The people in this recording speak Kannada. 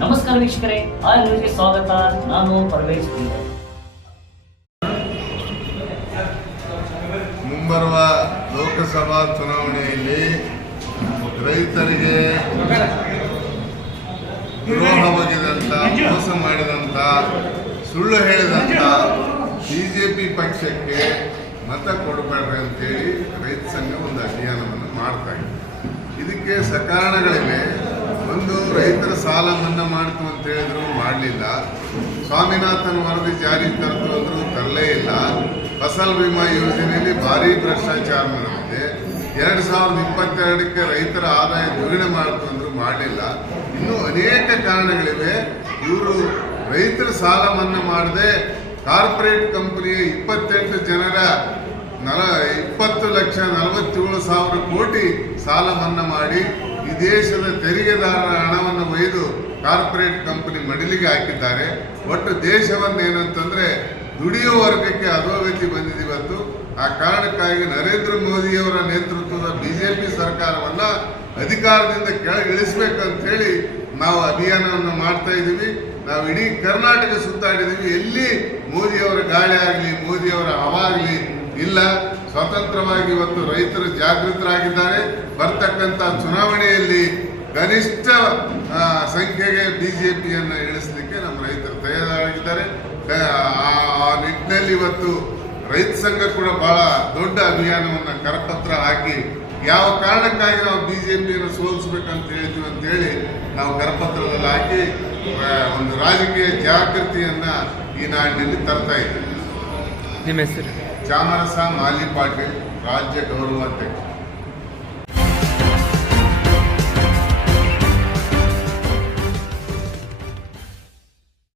ನಮಸ್ಕಾರ ವೀಕ್ಷಕರೇ, ಆಯ್ ನ್ಯೂಸ್ಗೆ ಸ್ವಾಗತ. ನಾನು ಪರ್ವೇಜ್. ಮುಂಬರುವ ಲೋಕಸಭಾ ಚುನಾವಣೆಯಲ್ಲಿ ರೈತರಿಗೆ ದ್ರೋಹ ಬಗೆದಂತ, ಮೋಸ ಮಾಡಿದಂಥ, ಸುಳ್ಳು ಹೇಳಿದಂಥ ಬಿಜೆಪಿ ಪಕ್ಷಕ್ಕೆ ಮತ ಕೊಡಬೇಡ್ರಿ ಅಂತೇಳಿ ರೈತ ಸಂಘ ಒಂದು ಅಭಿಯಾನವನ್ನು ಮಾಡ್ತಾ ಇದೆ. ಇದಕ್ಕೆ ಸಕಾರಣಗಳಿವೆ. ಒಂದು, ರೈತರ ಸಾಲ ಮನ್ನಾ ಮಾಡ್ತು ಅಂತ ಹೇಳಿದ್ರು ಮಾಡಲಿಲ್ಲ. ಸ್ವಾಮಿನಾಥನ್ ವರದಿ ಜಾರಿ ತರ್ತು ಅಂದರೂ ತರಲೇ ಇಲ್ಲ. ಫಸಲ್ ಬಿಮಾ ಯೋಜನೆಯಲ್ಲಿ ಭಾರೀ ಭ್ರಷ್ಟಾಚಾರ ನಡೆದಿದೆ. 2022ಕ್ಕೆ ರೈತರ ಆದಾಯ ದ್ವಿಗುಣೆ ಮಾಡ್ತು ಅಂದರೂ ಮಾಡಲಿಲ್ಲ. ಇನ್ನೂ ಅನೇಕ ಕಾರಣಗಳಿವೆ. ಇವರು ರೈತರ ಸಾಲ ಮನ್ನಾ ಮಾಡದೆ ಕಾರ್ಪೊರೇಟ್ ಕಂಪನಿಯ 28 ಜನರ 20,47,000 ಕೋಟಿ ಸಾಲ ಮನ್ನಾ ಮಾಡಿ ಈ ದೇಶದ ತೆರಿಗೆದಾರರ ಹಣವನ್ನು ಒಯ್ದು ಕಾರ್ಪೊರೇಟ್ ಕಂಪನಿ ಮಡಿಲಿಗೆ ಹಾಕಿದ್ದಾರೆ. ಒಟ್ಟು ದೇಶವನ್ನೇನಂತಂದ್ರೆ ದುಡಿಯುವ ವರ್ಗಕ್ಕೆ ಅಧೋಗತಿ ಬಂದಿದೆ ಇವತ್ತು. ಆ ಕಾರಣಕ್ಕಾಗಿ ನರೇಂದ್ರ ಮೋದಿಯವರ ನೇತೃತ್ವದ ಬಿಜೆಪಿ ಸರ್ಕಾರವನ್ನ ಅಧಿಕಾರದಿಂದ ಕೆಳಗಿಳಿಸ್ಬೇಕಂತ ಹೇಳಿ ನಾವು ಅಭಿಯಾನವನ್ನು ಮಾಡ್ತಾ ಇದ್ದೀವಿ. ನಾವು ಇಡೀ ಕರ್ನಾಟಕ ಸುತ್ತಾಡಿದ್ದೀವಿ. ಎಲ್ಲಿ ಮೋದಿಯವರ ಗಾಳಿ ಆಗಲಿ, ಮೋದಿಯವರ ಹವಾ ಆಗಲಿ ಇಲ್ಲ. ಸ್ವತಂತ್ರವಾಗಿ ಇವತ್ತು ರೈತರು ಜಾಗೃತರಾಗಿದ್ದಾರೆ. ಬರ್ತಕ್ಕಂಥ ಚುನಾವಣೆಯಲ್ಲಿ ಕನಿಷ್ಠ ಸಂಖ್ಯೆಗೆ ಬಿಜೆಪಿಯನ್ನು ಇಳಿಸಲಿಕ್ಕೆ ನಮ್ಮ ರೈತರು ತಯಾರಾಗಿದ್ದಾರೆ. ಆ ನಿಟ್ಟಿನಲ್ಲಿ ಇವತ್ತು ರೈತ ಸಂಘ ಕೂಡ ಬಹಳ ದೊಡ್ಡ ಅಭಿಯಾನವನ್ನು ಕರಪತ್ರ ಹಾಕಿ ಯಾವ ಕಾರಣಕ್ಕಾಗಿ ನಾವು ಬಿಜೆಪಿಯನ್ನು ಸೋಲಿಸಬೇಕಂತ ಹೇಳ್ತೀವಿ ಅಂತ ಹೇಳಿ ನಾವು ಕರಪತ್ರದಲ್ಲಿ ಹಾಕಿ ಒಂದು ರಾಜಕೀಯ ಜಾಗೃತಿಯನ್ನ ಈ ನಾಡಿನಲ್ಲಿ ತರ್ತಾ ಇದ್ದೀವಿ. ನಿಮ್ಮ ಹೆಸರು? ಚಾಮರಸ ಮಾಲಿ ಪಾಟೀಲ್, ರಾಜ್ಯ ಗೌರವಾಧ್ಯಕ್ಷ.